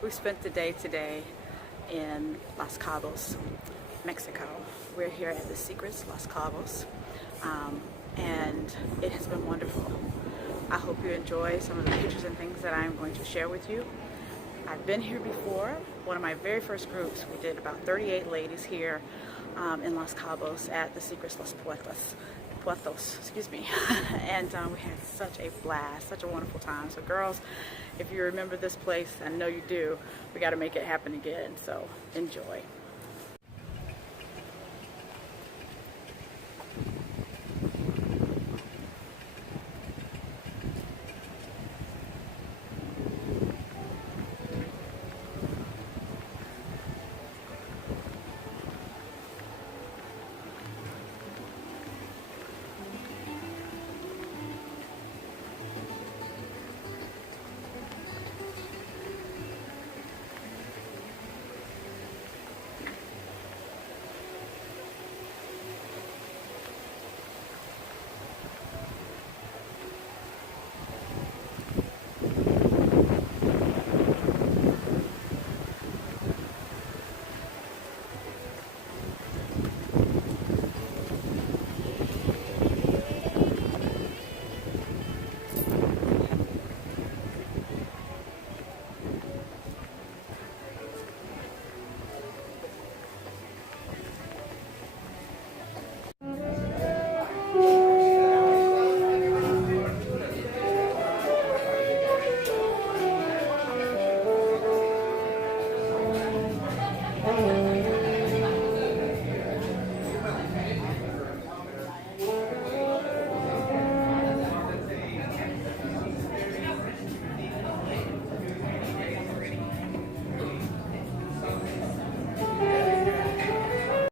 We spent the day today in Los Cabos, Mexico. We're here at the Secrets Los Cabos, and it has been wonderful. I hope you enjoy some of the pictures and things that I'm going to share with you. I've been here before. One of my very first groups, we did about 38 ladies here in Los Cabos at the Secrets Los Puertos, excuse me. And we had such a blast, such a wonderful time. So girls, if you remember this place, I know you do, we got to make it happen again. So enjoy.